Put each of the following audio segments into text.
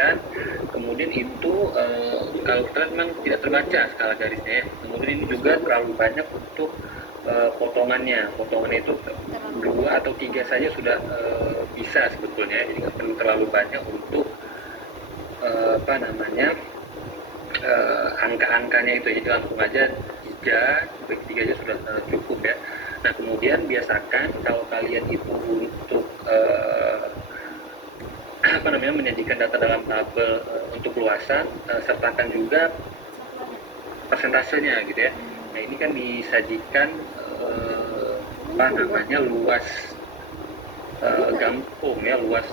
dijelaskan. Kemudian itu kalau kita memang tidak terbaca skala garisnya ya. Kemudian ini juga terlalu banyak untuk potongannya itu 2 atau 3 saja sudah bisa sebetulnya, jadi nggak perlu terlalu banyak untuk angka-angkanya itu, jadi langsung aja 3 bagi 3 aja sudah cukup ya. Nah kemudian biasakan kalau kalian itu untuk menyajikan data dalam tabel untuk luasan, sertakan juga persentasenya gitu ya. Nah ini kan disajikan luas Gampung ya, luas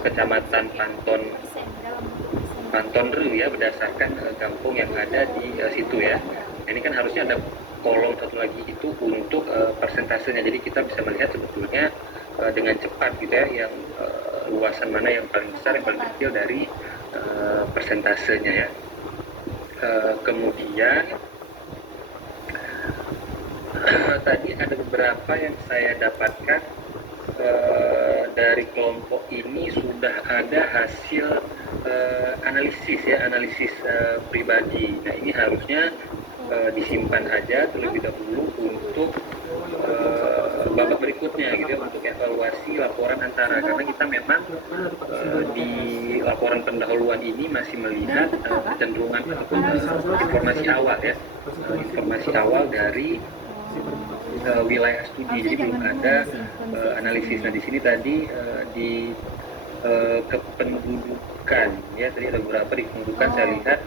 kecamatan Pantonru ya, berdasarkan kampung yang ada di situ ya. Ini kan harusnya ada kolom satu lagi itu untuk persentasenya, jadi kita bisa melihat sebetulnya dengan cepat gitu ya, yang luasan mana yang paling besar, yang paling kecil dari persentasenya ya. Kemudian tadi ada beberapa yang saya dapatkan dari kelompok ini sudah ada hasil analisis pribadi. Nah ini harusnya disimpan aja terlebih dahulu untuk babak berikutnya gitu ya, untuk evaluasi laporan antara, karena kita memang di laporan pendahuluan ini masih melihat kecenderungan informasi awal ya, informasi awal dari wilayah studi, jadi belum ada analisis. Nah di sini tadi di kependudukan ya, tadi ada beberapa di kependudukan saya lihat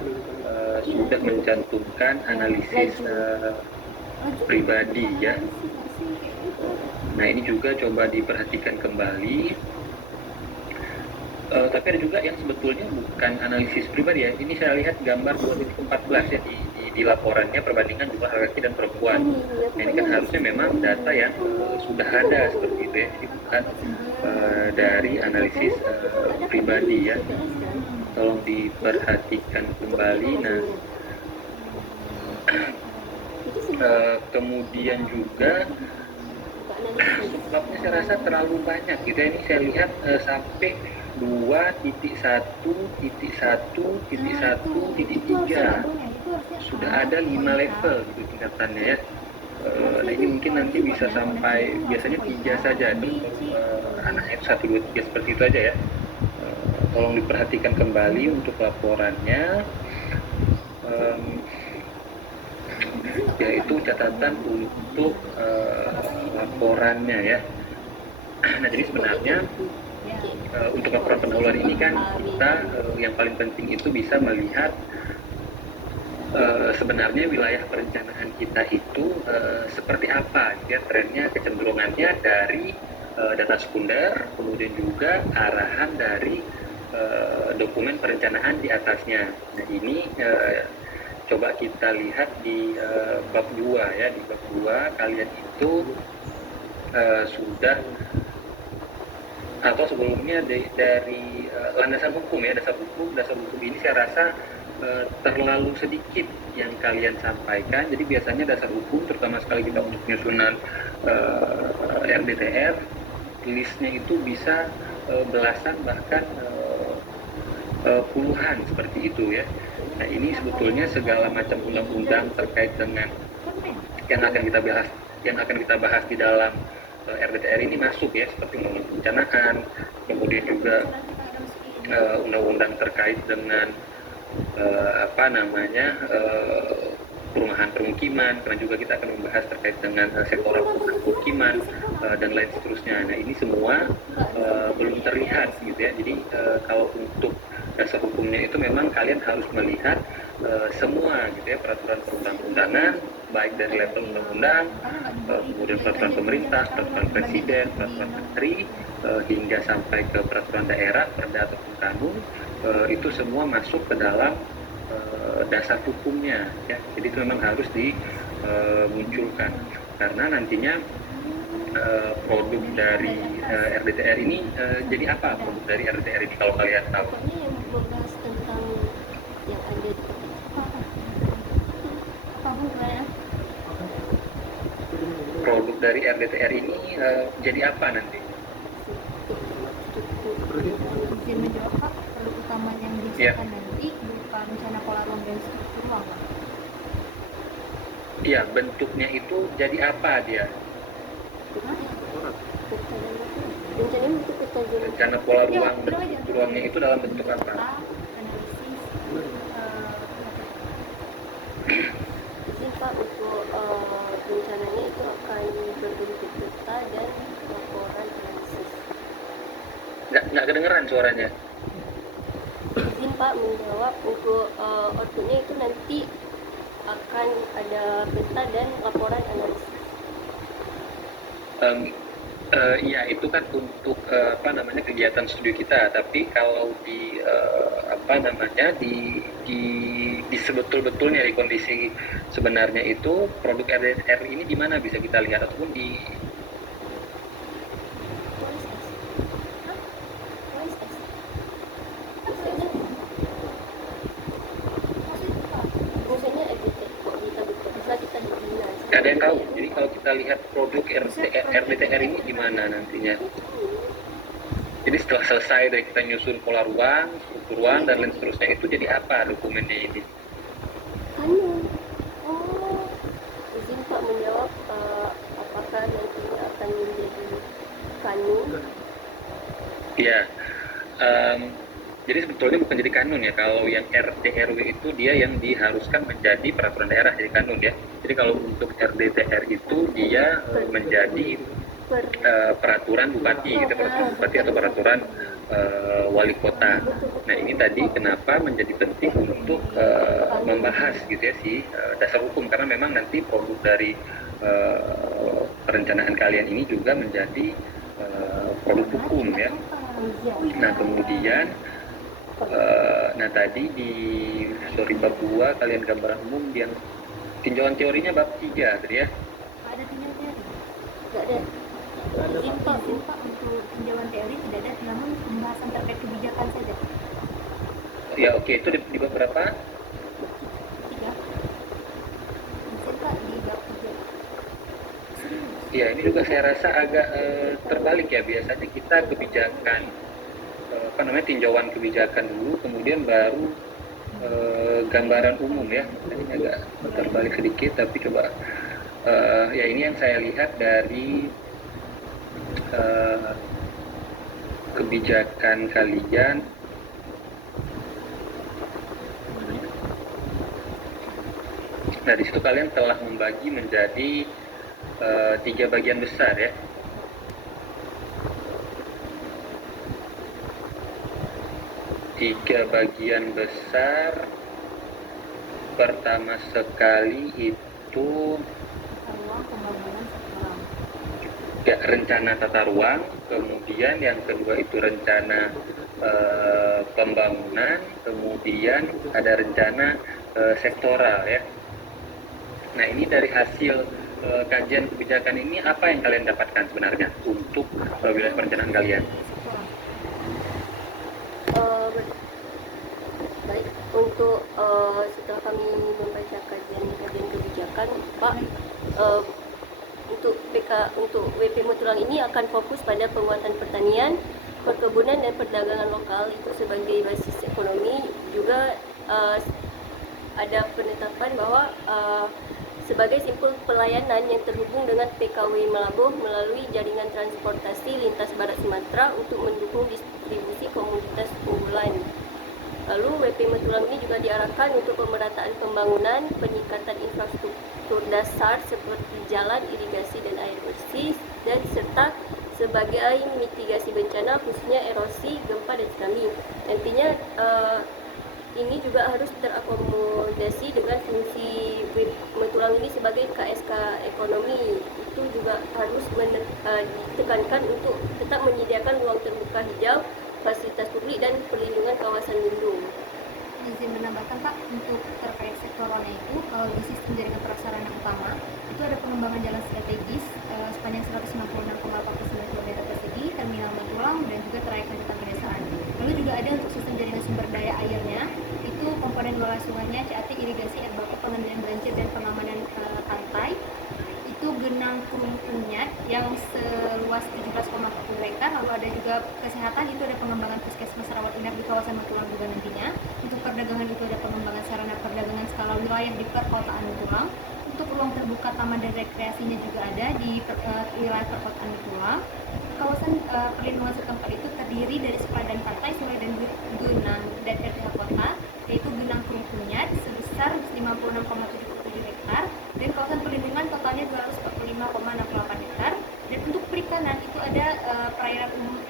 sudah mencantumkan analisis pribadi ya. Nah ini juga coba diperhatikan kembali. Tapi ada juga yang sebetulnya bukan analisis pribadi ya. Ini saya lihat gambar 2.14 ya di laporannya, perbandingan jumlah laki-laki dan perempuan. Nah ini kan harusnya memang data yang sudah ada seperti itu ya, jadi bukan dari analisis pribadi ya. Tolong diperhatikan kembali. Nah kemudian juga sebabnya saya rasa terlalu banyak gitu ya. Ini saya lihat sampai 2.1.1.1.3 sudah ada 5 level gitu tingkatannya ya. Nah ini mungkin nanti bisa sampai, biasanya 3 saja itu anaknya 1, 2, 3 seperti itu aja ya. Tolong diperhatikan kembali untuk laporannya, yaitu catatan untuk laporannya ya. Nah jadi sebenarnya untuk laporan pendahuluan ini kan kita yang paling penting itu bisa melihat sebenarnya wilayah perencanaan kita itu seperti apa ya, trennya, kecenderungannya dari data sekunder, kemudian juga arahan dari dokumen perencanaan di atasnya. Nah ini coba kita lihat di bab 2 ya. Di bab 2 kalian itu sudah, atau sebelumnya dari landasan hukum ya, dasar hukum ini saya rasa terlalu sedikit yang kalian sampaikan. Jadi biasanya dasar hukum, terutama sekali kita untuk penyusunan RDTR, listnya itu bisa belasan bahkan puluhan seperti itu ya. Nah ini sebetulnya segala macam undang-undang terkait dengan yang akan kita bahas di dalam RDTR ini masuk ya, seperti undang-undang perencanaan, kemudian juga undang-undang terkait dengan perumahan permukiman, karena juga kita akan membahas terkait dengan sektor permukiman dan lain seterusnya. Nah ini semua belum terlihat gitu ya. Jadi kalau untuk dasar hukumnya itu memang kalian harus melihat semua gitu ya, peraturan perundang-undangan baik dari level undang-undang, kemudian peraturan pemerintah, peraturan presiden, peraturan menteri, hingga sampai ke peraturan daerah, perda ataupun kanun, itu semua masuk ke dalam dasar hukumnya ya. Jadi itu memang harus dimunculkan, karena nantinya produk dari RDTR ini jadi apa produk dari RDTR ini kalau kalian tahu? Produk dari RDTR ini jadi apa nanti? Iya, misalkan nanti berupa rencana pola ruang dan struktur ruang, Pak? iya, bentuknya itu jadi apa dia? Hah? Peta dan apa? Rencananya bentuk peta zona. Rencana pola Ya, ruang dan bilang aja. struktur ruangnya itu dalam bentuk Bentuk apa? peta, analisis, Izin Pak, untuk rencananya itu akan berbentuk peta dan laporan analisis. Nggak kedengeran suaranya. Izin Pak menjawab, untuk outputnya itu nanti akan ada peta dan laporan analisis. Iya, itu kan untuk apa namanya kegiatan studi kita. Tapi kalau di apa namanya di sebetul-betulnya di kondisi sebenarnya itu produk RDTR ini di mana bisa kita lihat ataupun di Maksudnya edit kok bisa kita dibina. ada yang tahu. Jadi kalau kita lihat produk RDTR ini di mana nantinya. Jadi setelah selesai dari kita nyusun pola ruang, struktur ruang dan lain seterusnya itu jadi apa dokumennya ini? Oh, izin Pak menjawab, apakah nantinya akan menjadi kanun? Ya, jadi sebetulnya bukan jadi kanun ya. Kalau yang RDRW itu dia yang diharuskan menjadi peraturan daerah jadi kanun ya. Jadi kalau untuk RDTR itu dia menjadi peraturan bupati, gitu, peraturan bupati atau peraturan wali kota. Nah ini tadi kenapa menjadi penting untuk membahas gitu ya si dasar hukum, karena memang nanti produk dari perencanaan kalian ini juga menjadi produk hukum ya. Nah kemudian nah tadi di bab 2 kalian gambaran umum yang tinjauan teorinya bab 3 tadi ya. Ada tinjauan teori? Nggak ada. Izin Pak, untuk tinjauan teori tidak ada, namun pembahasan terkait kebijakan saja. Ya oke, itu di bab berapa? 3. Izin Pak, di bab 3. Ya ini juga saya rasa agak terbalik ya. Biasanya kita kebijakan apa namanya tinjauan kebijakan dulu, kemudian baru gambaran umum ya. Ini agak terbalik sedikit, tapi coba ya ini yang saya lihat dari kebijakan kalian. Nah di situ kalian telah membagi menjadi 3 bagian besar ya. Tiga bagian besar. Pertama sekali itu rencana tata ruang, kemudian yang kedua itu rencana pembangunan, kemudian ada rencana sektoral ya. Nah ini dari hasil kajian kebijakan ini apa yang kalian dapatkan sebenarnya untuk wilayah perencanaan kalian? Baik, untuk setelah kami membaca kajian kebijakan, Pak, untuk WP Mutulang ini akan fokus pada penguatan pertanian, perkebunan dan perdagangan lokal itu sebagai basis ekonomi. Juga ada penetapan bahwa sebagai simpul pelayanan yang terhubung dengan PKW Melabuh melalui jaringan transportasi lintas Barat Sumatera untuk mendukung distribusi komoditas unggulan. Lalu WP Mutulang ini juga diarahkan untuk pemerataan pembangunan, peningkatan infrastruktur dasar seperti jalan, irigasi dan air bersih, dan serta sebagai mitigasi bencana khususnya erosi, gempa dan tsunami. Nantinya ini juga harus terakomodasi dengan fungsi WP Mutulang ini sebagai KSK ekonomi. Itu juga harus ditekankan untuk tetap menyediakan ruang terbuka hijau, fasilitas publik dan perlindungan kawasan lindung. Izin menambahkan Pak, untuk terkait sektoralnya itu, kalau di sistem jaringan prasarana utama itu ada pengembangan jalan strategis sepanjang 166,49 km persegi, terminal Mutulang dan juga trayek angkutan pedesaan. Lalu juga ada untuk sistem jaringan sumber daya airnya, itu komponen bawah sungainya, CAT, irigasi, air baku, pengendalian banjir dan pengamanan pantai. Itu itu Genang Krung Kunyat yang seluas 17,40 hektar. Lalu ada juga kesehatan, itu ada pengembangan puskesmas rawat inap di kawasan Matulang juga nantinya. Untuk perdagangan itu ada pengembangan sarana perdagangan skala wilayah di perkotaan Matulang. Untuk ruang terbuka taman dan rekreasinya juga ada di wilayah perkotaan Matulang. Kawasan perlindungan setempat itu terdiri dari sepadan pantai, sungai dan genang dan RTH kota, yaitu Genang Krung Kunyat sebesar 56,77 hektar, dan kawasan perlindungan totalnya 245,68 hektar. Dan untuk perikanan itu ada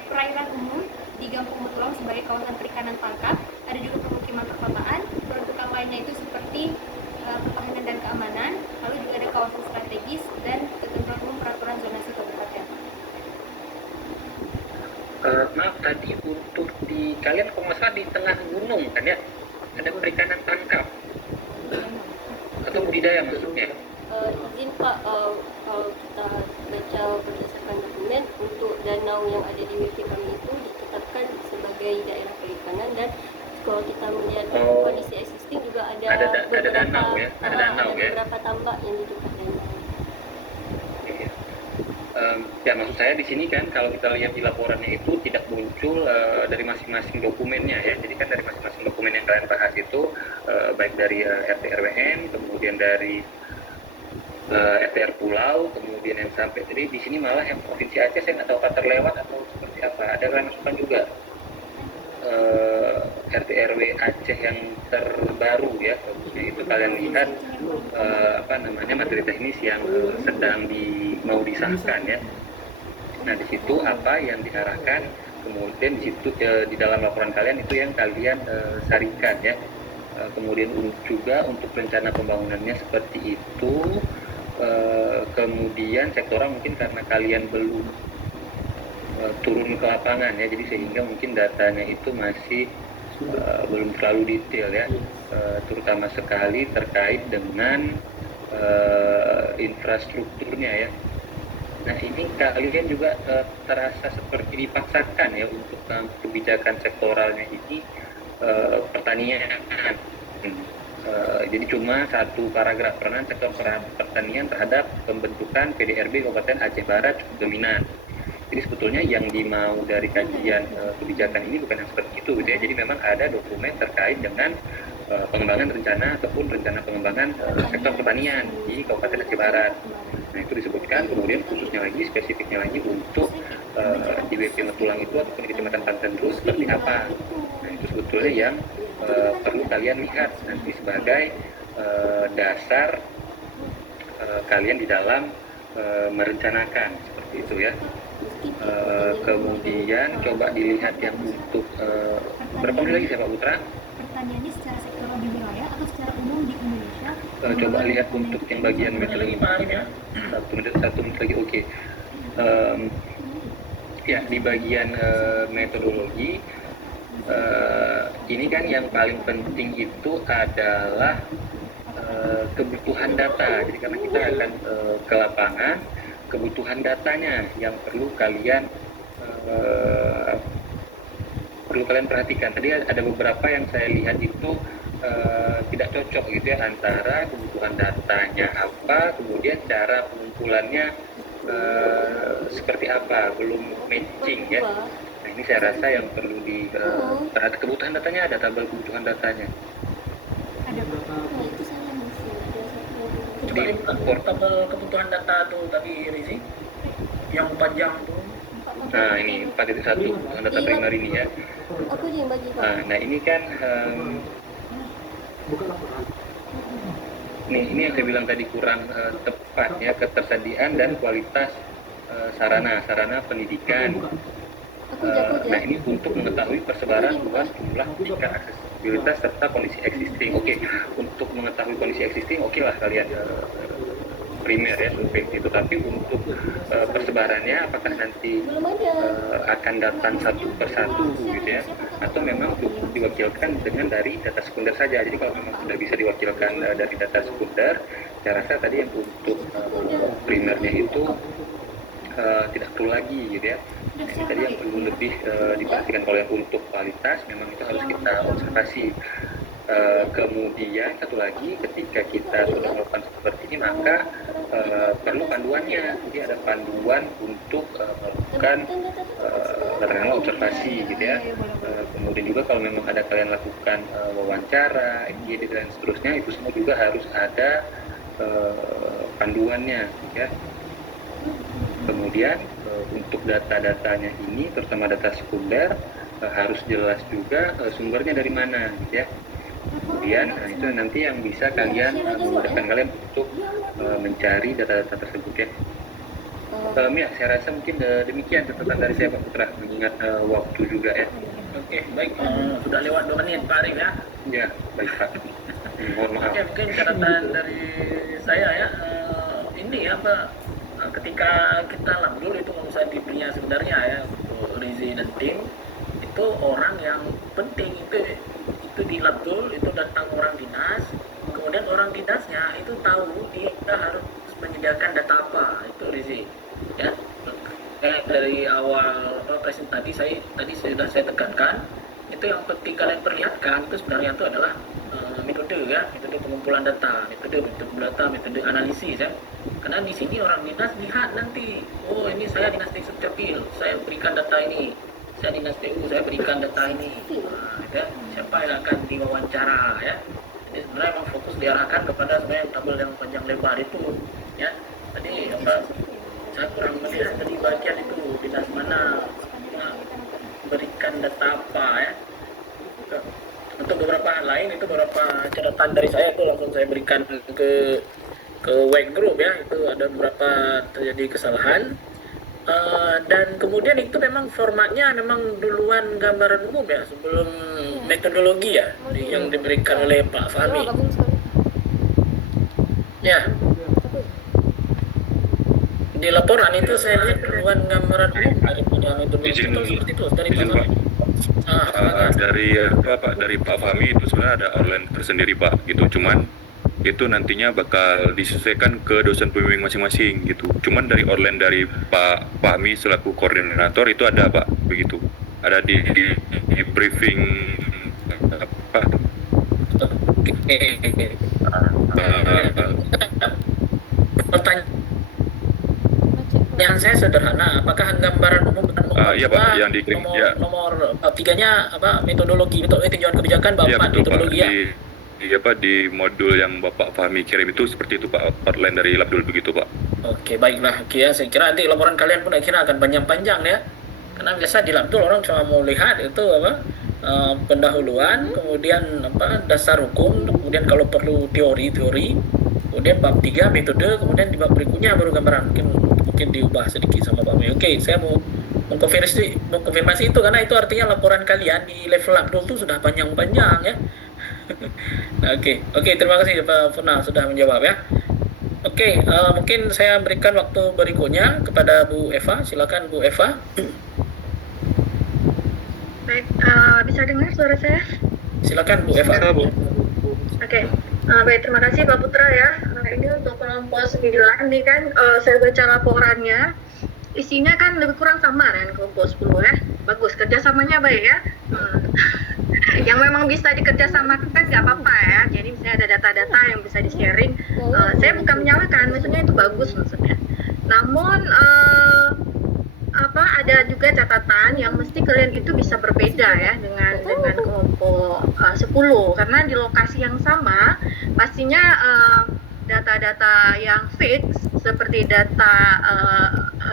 perairan umum di Gampung Matulang sebagai kawasan perikanan tangkap, ada juga permukiman perkotaan. Peruntukan lainnya itu seperti pertahanan dan keamanan, lalu juga ada kawasan strategis dan ketentuan umum peraturan zonasi kabupaten. Maaf tadi untuk di kalian kalau nggak salah di tengah gunung kan ya, ada perikanan tangkap atau budidaya maksudnya? Izin Pak, kalau kita baca berdasarkan dokumen, untuk danau yang ada di WP kami itu ditetapkan sebagai daerah perikanan, dan kalau kita melihat kondisi existing juga ada beberapa danau ya, ada danau ya. Beberapa tambak yang di dekat danau. Ya maksud saya di sini kan kalau kita lihat di laporannya itu tidak muncul dari masing-masing dokumennya ya. Jadi kan dari masing-masing dokumen yang kalian bahas itu baik dari RT RWN, kemudian dari RTR Pulau, kemudian yang sampai jadi di sini malah yang provinsi Aceh saya nggak tahu apa terlewat atau seperti apa. Ada kalian masukkan juga RT RW Aceh yang terbaru ya, itu kalian lihat materi teknis yang sedang mau disahkan ya. Nah di situ apa yang diarahkan, kemudian di situ di dalam laporan kalian itu yang kalian sarikan ya. Kemudian juga untuk rencana pembangunannya seperti itu. Kemudian sektoral mungkin karena kalian belum turun ke lapangan ya, jadi sehingga mungkin datanya itu masih belum terlalu detail ya, terutama sekali terkait dengan infrastrukturnya ya. Nah ini kalian juga terasa seperti dipaksakan ya untuk kebijakan sektoralnya ini pertanian. Jadi cuma satu paragraf peranan sektor pertanian terhadap pembentukan PDRB Kabupaten Aceh Barat cukup dominan. Jadi sebetulnya yang dimau dari kajian kebijakan ini bukan yang seperti itu gitu ya. Jadi memang ada dokumen terkait dengan pengembangan rencana ataupun rencana pengembangan sektor pertanian di Kabupaten Aceh Barat. Nah itu disebutkan, kemudian khususnya lagi, spesifiknya lagi untuk di WP Matulang itu ataupun di Kecamatan Panten Terus seperti apa. Nah itu sebetulnya yang perlu kalian lihat nanti sebagai dasar kalian di dalam merencanakan seperti itu ya. Kemudian coba dilihat yang untuk berapa menit lagi saya Pak Putra? Pertanyaannya secara sektoral di wilayah atau secara umum di Indonesia? Coba lihat untuk yang bagian metodologi ya. Satu menit lagi oke. Ya di bagian metodologi ini kan yang paling penting itu adalah kebutuhan data. Jadi karena kita akan ke lapangan, kebutuhan datanya yang perlu kalian perhatikan. Tadi ada beberapa yang saya lihat itu tidak cocok gitu ya, antara kebutuhan datanya apa, kemudian cara pengumpulannya seperti apa, belum matching ya. Nah ini saya rasa yang perlu terhadap kebutuhan datanya, ada tabel kebutuhan datanya. Ada berapa? Itu saya masih ada satu. Coba lihat tabel kebutuhan data tuh tadi Rizi yang panjang tuh. Nah ini 4.1 kebutuhan data primer ini ya. Aku yang bagi Pak. Nah ini kan ini yang saya bilang tadi kurang tepat ya, ketersediaan dan kualitas sarana pendidikan. Nah ini untuk mengetahui persebaran luas jumlah tingkat aksesibilitas serta kondisi existing. Oke, untuk mengetahui kondisi existing oke lah kalian primer ya survei itu, tapi untuk persebarannya apakah nanti akan datang satu persatu gitu ya, atau memang cukup diwakilkan dengan dari data sekunder saja. Jadi kalau memang sudah bisa diwakilkan dari data sekunder, saya rasa tadi yang untuk primernya itu tidak perlu lagi gitu ya. Ini tadi yang perlu lebih dipastikan. Kalau yang untuk kualitas memang itu harus kita observasi. Kemudian satu lagi, ketika kita sudah melakukan seperti ini, maka perlu panduannya. Jadi ada panduan untuk melakukan katakanlah observasi gitu ya. Kemudian juga kalau memang ada kalian lakukan wawancara, IGD dan seterusnya, itu semua juga harus ada panduannya ya. Kemudian untuk data-datanya ini, terutama data sekunder, harus jelas juga sumbernya dari mana gitu ya. Kemudian itu nanti yang bisa kalian memudahkan kalian untuk mencari data-data tersebut ya. Ya, saya rasa mungkin demikian catatan dari saya Pak Putra, mengingat waktu juga ya. Oke, baik. Sudah lewat 2 menit Pak Arif ya. Ya, baik Pak. Mohon maaf. Oke, mungkin catatan dari saya ya. Ini apa? Ketika kita labdul itu Musa Dibria sebenarnya ya, Rizi dan tim itu orang yang penting itu di labdul itu datang orang dinas, kemudian orang dinasnya itu tahu dia harus menyediakan data apa, itu Rizi ya. Dari awal presentasi tadi sudah saya tekankan, itu yang penting kalian perlihatkan itu sebenarnya itu adalah metode ya, metode pengumpulan data, metode analisis ya. Karena di sini orang dinas lihat nanti, oh ini saya dinas Dukcapil, saya berikan data ini, saya dinas TU, saya berikan data ini. Nah, ya, siapa yang akan diwawancara ya. Jadi sebenarnya memang fokus diarahkan kepada sebenarnya tabel yang panjang lebar itu ya. Tadi apa, saya kurang melihat tadi bagian itu dinas mana berikan data apa ya. Untuk beberapa hal lain itu beberapa catatan dari saya itu langsung saya berikan ke web group ya, itu ada beberapa terjadi kesalahan dan kemudian itu memang formatnya memang duluan gambaran umum ya sebelum metodologi ya yang diberikan oleh Pak Fahmi ya. Di laporan itu saya lihat duluan gambaran umum daripada metodologi itu seperti itu dari Pak Fahmi. Dari Pak Fahmi itu sebenarnya ada outline tersendiri Pak gitu, cuman itu nantinya bakal disesuaikan ke dosen pembimbing masing-masing gitu. Cuman dari outline dari Pak Fahmi selaku koordinator itu ada Pak begitu. Ada di briefing apa? Pertanyaan saya sederhana, apakah gambaran umum iya Pak, yang di nomor 3-nya apa metodologi tinjauan kebijakan Bapak ya, betul, metodologi Pak. ya? Di modul yang Bapak Fahmi kirim itu seperti itu Pak, outline dari labdul begitu Pak. Oke, baiklah. Oke ya, saya kira nanti laporan kalian pun akhirnya akan panjang-panjang ya. Karena biasa di labdul orang cuma mau lihat itu apa pendahuluan, kemudian apa dasar hukum, kemudian kalau perlu teori, kemudian bab 3 metode, kemudian di bab berikutnya baru gambaran. Mungkin diubah sedikit sama Pak Fahmi. Oke, saya mau mengkonfirmasi itu karena itu artinya laporan kalian di level labdul itu sudah panjang-panjang ya. Oke, terima kasih Pak Funa sudah menjawab ya. Oke, mungkin saya berikan waktu berikutnya kepada Bu Eva. Silakan Bu Eva. Baik, bisa dengar suara saya? Silakan Bu Eva. Oke, baik, terima kasih Pak Putra ya. Ini untuk kelompok 9 nih kan, saya baca laporannya. Isinya kan lebih kurang sama dengan kelompok 10 ya. Bagus, kerjasamanya baik ya. Yang memang bisa dikerjasamakan kan nggak apa-apa ya. Jadi misalnya ada data-data yang bisa di-sharing. Saya bukan menyalahkan, maksudnya itu bagus maksudnya. Namun ada juga catatan yang mesti kalian itu bisa berbeda ya dengan kelompok 10 karena di lokasi yang sama pastinya data-data yang fix seperti data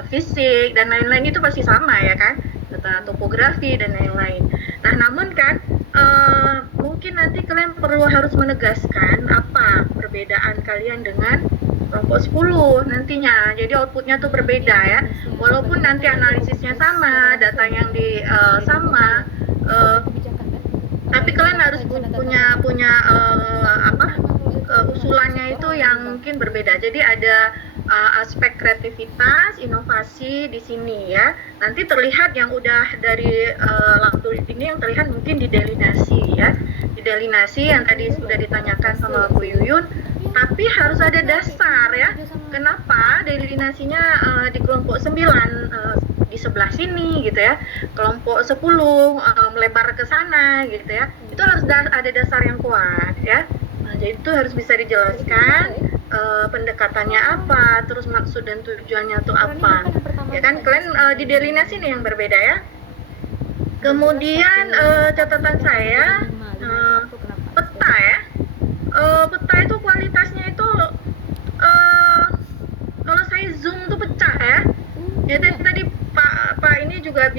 fisik dan lain-lain itu pasti sama ya kan, data topografi dan lain-lain. Nah namun kan mungkin nanti kalian harus menegaskan apa perbedaan kalian dengan kelompok 10 nantinya. Jadi outputnya tuh berbeda ya. Walaupun nanti analisisnya sama, data yang sama, tapi kalian harus punya usulannya itu yang mungkin berbeda. Jadi ada aspek kreativitas, inovasi di sini ya. Nanti terlihat yang udah dari labdul ini yang terlihat mungkin di delinasi ya. Di delinasi yang tadi sudah ditanyakan sama Bu Yuyun, tapi harus ada dasar ya. Kenapa delinasinya di kelompok 9 di sebelah sini gitu ya. Kelompok 10 melebar ke sana gitu ya. Itu harus ada dasar yang kuat ya. Nah, jadi itu harus bisa dijelaskan. pendekatannya apa, terus maksud dan tujuannya itu apa. Ya kan kalian di delineasi nih yang berbeda ya. Kemudian catatan saya peta ya. Peta itu kualitasnya itu kalau saya zoom tuh pecah ya. Ya tadi Pak ini juga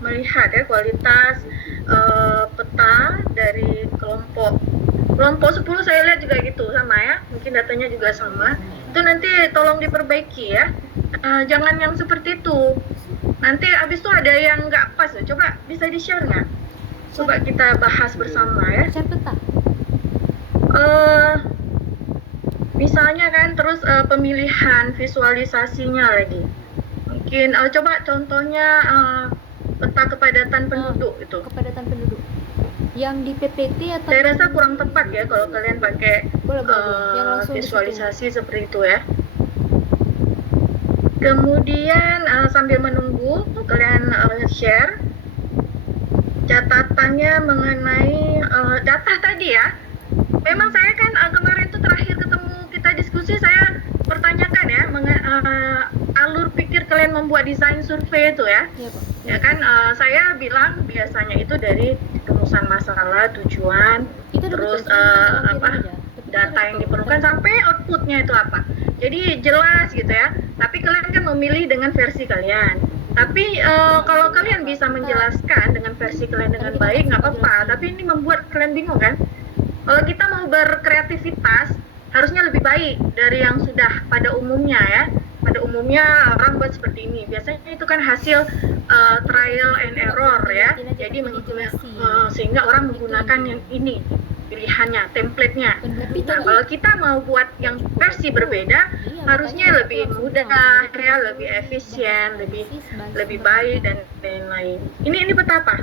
melihat ya kualitas peta dari kelompok 10 saya lihat juga gitu sama ya. Mungkin datanya juga sama. Itu nanti tolong diperbaiki ya. Jangan yang seperti itu. Nanti abis itu ada yang nggak pas. Coba bisa di-share nggak? Coba kita bahas bersama ya. Share peta. Misalnya kan terus pemilihan visualisasinya lagi. Mungkin coba contohnya peta kepadatan penduduk itu. Kepadatan penduduk. Yang di PPT atau Saya rasa kurang tepat ya kalau kalian pakai boleh. Yang langsung visualisasi seperti itu ya. Kemudian sambil menunggu kalian share catatannya mengenai data tadi ya. Memang saya kan kemarin tuh terakhir ketemu kita diskusi saya pertanyakan ya alur pikir kalian membuat desain survei itu ya. Iya, Pak. Ya kan saya bilang biasanya itu dari rumusan masalah, tujuan, Kita terus data yang diperlukan sampai outputnya itu apa. Jadi jelas gitu ya. Tapi kalian kan memilih dengan versi kalian. Tapi kalau kalian bisa menjelaskan dengan versi kalian dengan baik nggak apa-apa. Tapi ini membuat kalian bingung kan? Kalau kita mau berkreativitas harusnya lebih baik dari yang sudah pada umumnya ya. Pada umumnya orang buat seperti ini. Biasanya itu kan hasil trial and error ya. Jadi sehingga orang menggunakan yang ini pilihannya, template-nya. Nah, kalau kita mau buat yang versi berbeda, harusnya lebih mudah ya, lebih efisien, lebih baik dan lain-lain. Ini peta apa?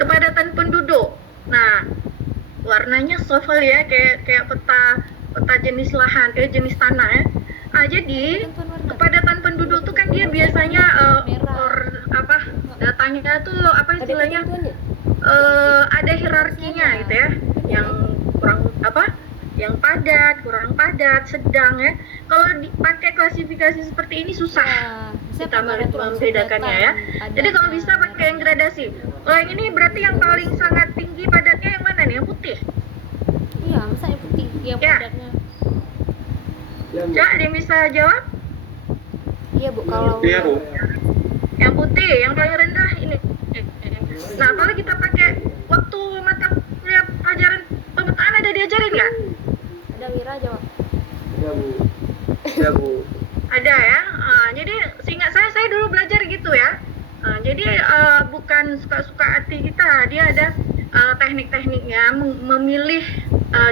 Kepadatan penduduk. Nah, warnanya soft ya, kayak peta jenis lahan, jenis tanah ya. Jadi kepadatan penduduk tuh kan dia biasanya datanya tuh apa istilahnya ada hierarkinya gitu ya, yang yang padat, kurang padat, sedang ya. Kalau dipakai klasifikasi seperti ini susah kita membedakannya ya. Jadi kalau bisa pakai yang gradasi. Kalau yang ini berarti yang paling sangat tinggi padatnya yang mana nih? Yang putih? Iya, misalnya putih yang Ya. padatnya. Coba ada yang bisa jawab? Iya, Bu. Kalau Yang putih, yang paling rendah ini. Nah, kalau kita pakai waktu mata kuliah pelajaran pemetaan ada diajarin nggak? ada Wira jawab. Ya Bu. Ada ya. Jadi seingat saya dulu belajar gitu ya. Jadi bukan suka-suka hati kita, dia ada teknik-tekniknya. Memilih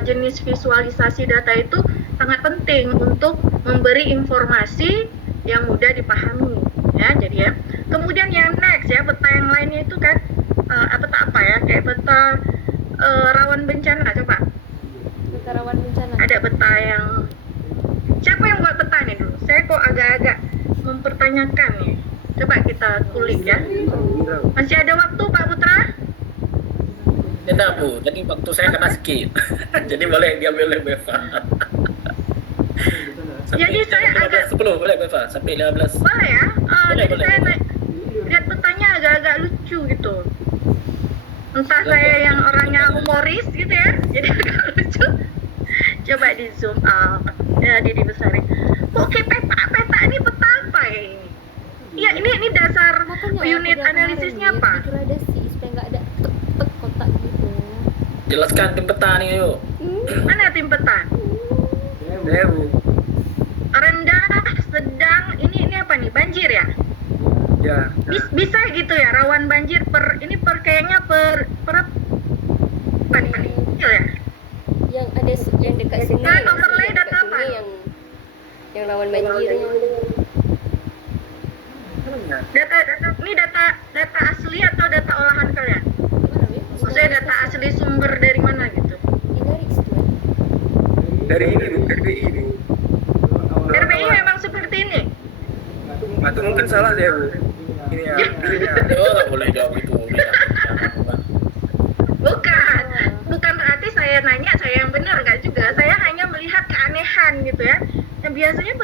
jenis visualisasi data itu sangat penting untuk memberi informasi yang mudah dipahami ya. Jadi ya. Kemudian yang next ya, peta yang lainnya itu kan peta apa ya? Kayak peta rawan bencana. Coba. Peta rawan bencana. Ada peta yang siapa yang buat peta nih dulu? Saya kok agak-agak mempertanyakan nih. Coba kita kulik ya. Masih ada waktu Pak Putra? Tidak Bu, jadi waktu saya kena skip. Jadi boleh diambil oleh Beva. Jadi saya agak 10 boleh Beva, sampai 15. boleh ya. Boleh, Jadi boleh, saya boleh. lihat petanya agak-agak lucu gitu. Entah saya yang orangnya humoris gitu ya, jadi agak lucu. Coba di zoom out, ya dibesarin. Oke, peta ini peta apa ya ini? Iya, ini dasar unit analisisnya apa? Gradasi supaya nggak ada tek kotak gitu. Jelaskan tim peta nih yuk. Mana tim peta? Ya Bu. Rendah, sedang, ini apa nih? Banjir ya? Ya. Bisa gitu ya, rawan banjir kayaknya per apa nih? Kecil ya? Yang ada yang dekat sungai. Nah, yang overlay dekat data apa? sungai yang rawan banjirnya. Data asli atau data olahan kalian? Gimana, Wi? Maksudnya data asli sumber dari mana gitu? Index tuh. Dari ini Bu, RBI Bu. RBI memang seperti ini. Atau mungkin salah saya Bu. Ini ya. Oh, boleh jawab itu. Bukan. saya nanya, saya yang benar nggak juga. Saya hanya melihat keanehan gitu ya. Yang biasanya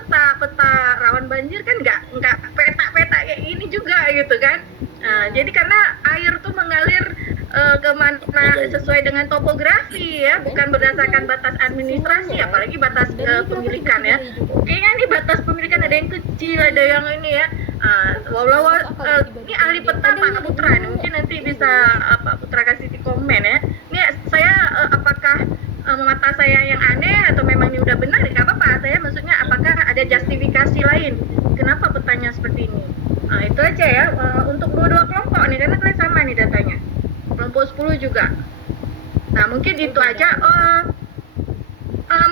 peta rawan banjir kan nggak peta-peta kayak gini juga gitu kan. Jadi karena air tuh mengalir kemana sesuai dengan topografi ya, bukan berdasarkan batas administrasi, apalagi batas pemilikan ya. Kayaknya nih batas pemilikan ada yang kecil, ada yang ini ya. Ini ahli peta Pak Putra, nih mungkin nanti bisa Pak Putra kasih di komen ya. Ini saya apakah mata saya yang aneh atau memang ini udah benar? Nggak apa-apa. Saya maksudnya apakah ada justifikasi lain kenapa petanya seperti ini? Itu aja ya untuk dua kelompok nih, karena kalian sama nih datanya. Kelompok 10 juga. Nah mungkin itu aja.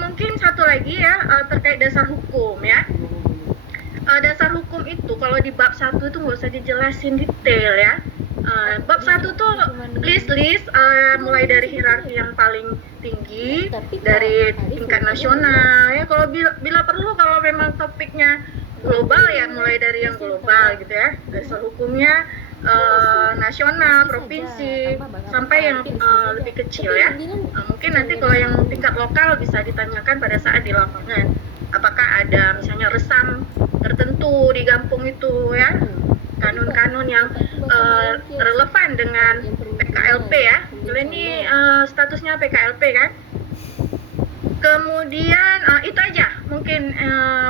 Mungkin satu lagi ya terkait dasar hukum ya. Dasar hukum itu kalau di bab 1 itu nggak usah dijelasin detail ya. Bab 1 tuh list mulai dari hierarki yang paling tinggi dari tingkat nasional ya. Kalau bila perlu, kalau memang topiknya global ya mulai dari yang global gitu ya. Dasar hukumnya nasional, provinsi, sampai yang lebih kecil ya. Mungkin nanti kalau yang tingkat lokal bisa ditanyakan pada saat di lapangan. Apakah ada misalnya resam tertentu di kampung itu ya, kanun-kanun yang relevan dengan PKLP ya. Jadi ini statusnya PKLP kan. Kemudian itu aja mungkin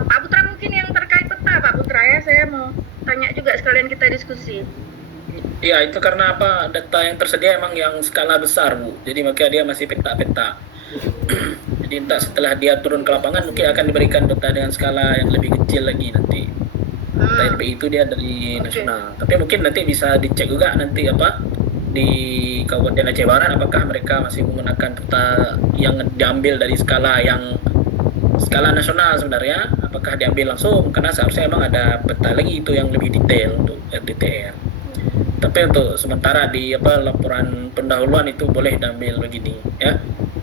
Pak Putra mungkin yang terkait peta Pak Putra ya, saya mau tanya juga sekalian kita diskusi. Ya itu karena apa, data yang tersedia emang yang skala besar Bu, jadi makanya dia masih peta-peta. Jadi entah setelah dia turun ke lapangan mungkin akan diberikan data dengan skala yang lebih kecil lagi nanti. LPI itu dia dari nasional, tapi mungkin nanti bisa dicek juga nanti apa di Kabupaten Aceh Barat apakah mereka masih menggunakan peta yang diambil dari skala nasional sebenarnya, apakah diambil langsung, karena seharusnya emang ada peta lagi itu yang lebih detail untuk RDTR. Tapi untuk sementara di laporan pendahuluan itu boleh diambil begini ya.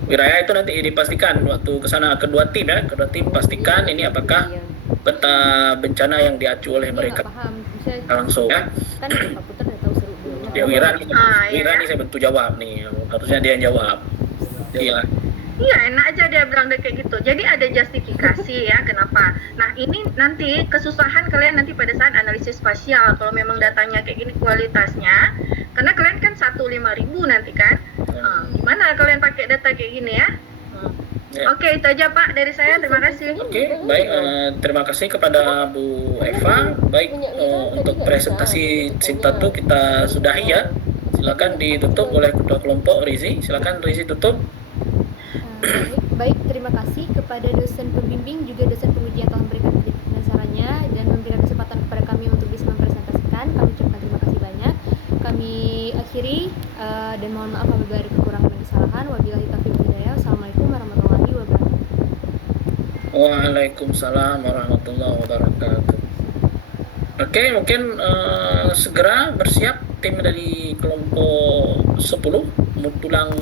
Wiraya itu nanti dipastikan waktu kesana kedua tim pastikan ini apakah peta bencana yang diacu oleh mereka langsung ya. Kan Pak Putra udah tahu seru. Ya Wira nih saya bantu jawab nih, harusnya dia yang jawab. Iya. Iya, enak aja dia bilang kayak gitu. Jadi ada justifikasi ya kenapa. Nah ini nanti kesusahan kalian nanti pada saat analisis spasial kalau memang datanya kayak gini kualitasnya, karena kalian kan 15000 nanti kan. Gimana kalian pakai data kayak gini ya? Oke, itu aja Pak dari saya. Terima kasih. Oke, baik. Terima kasih kepada Bu Eva. Baik, untuk presentasi Sintatu kita sudahi ya. Silakan ditutup oleh ketua kelompok Rizi. Silakan Rizi tutup. Baik, terima kasih kepada dosen pembimbing juga dosen penguji yang telah memberikan kritik dan sarannya dan memberikan kesempatan kepada kami untuk bisa mempresentasikan. Kami ucapkan terima kasih banyak. Kami akhiri dan mohon maaf apabila ada kekurangan dan kesalahan. Wabillahi taufiq wal hidayah. Assalamualaikum warahmatullahi wabarakatuh. Waalaikumsalam warahmatullahi wabarakatuh. Oke, mungkin segera bersiap tim dari kelompok 10 mutulang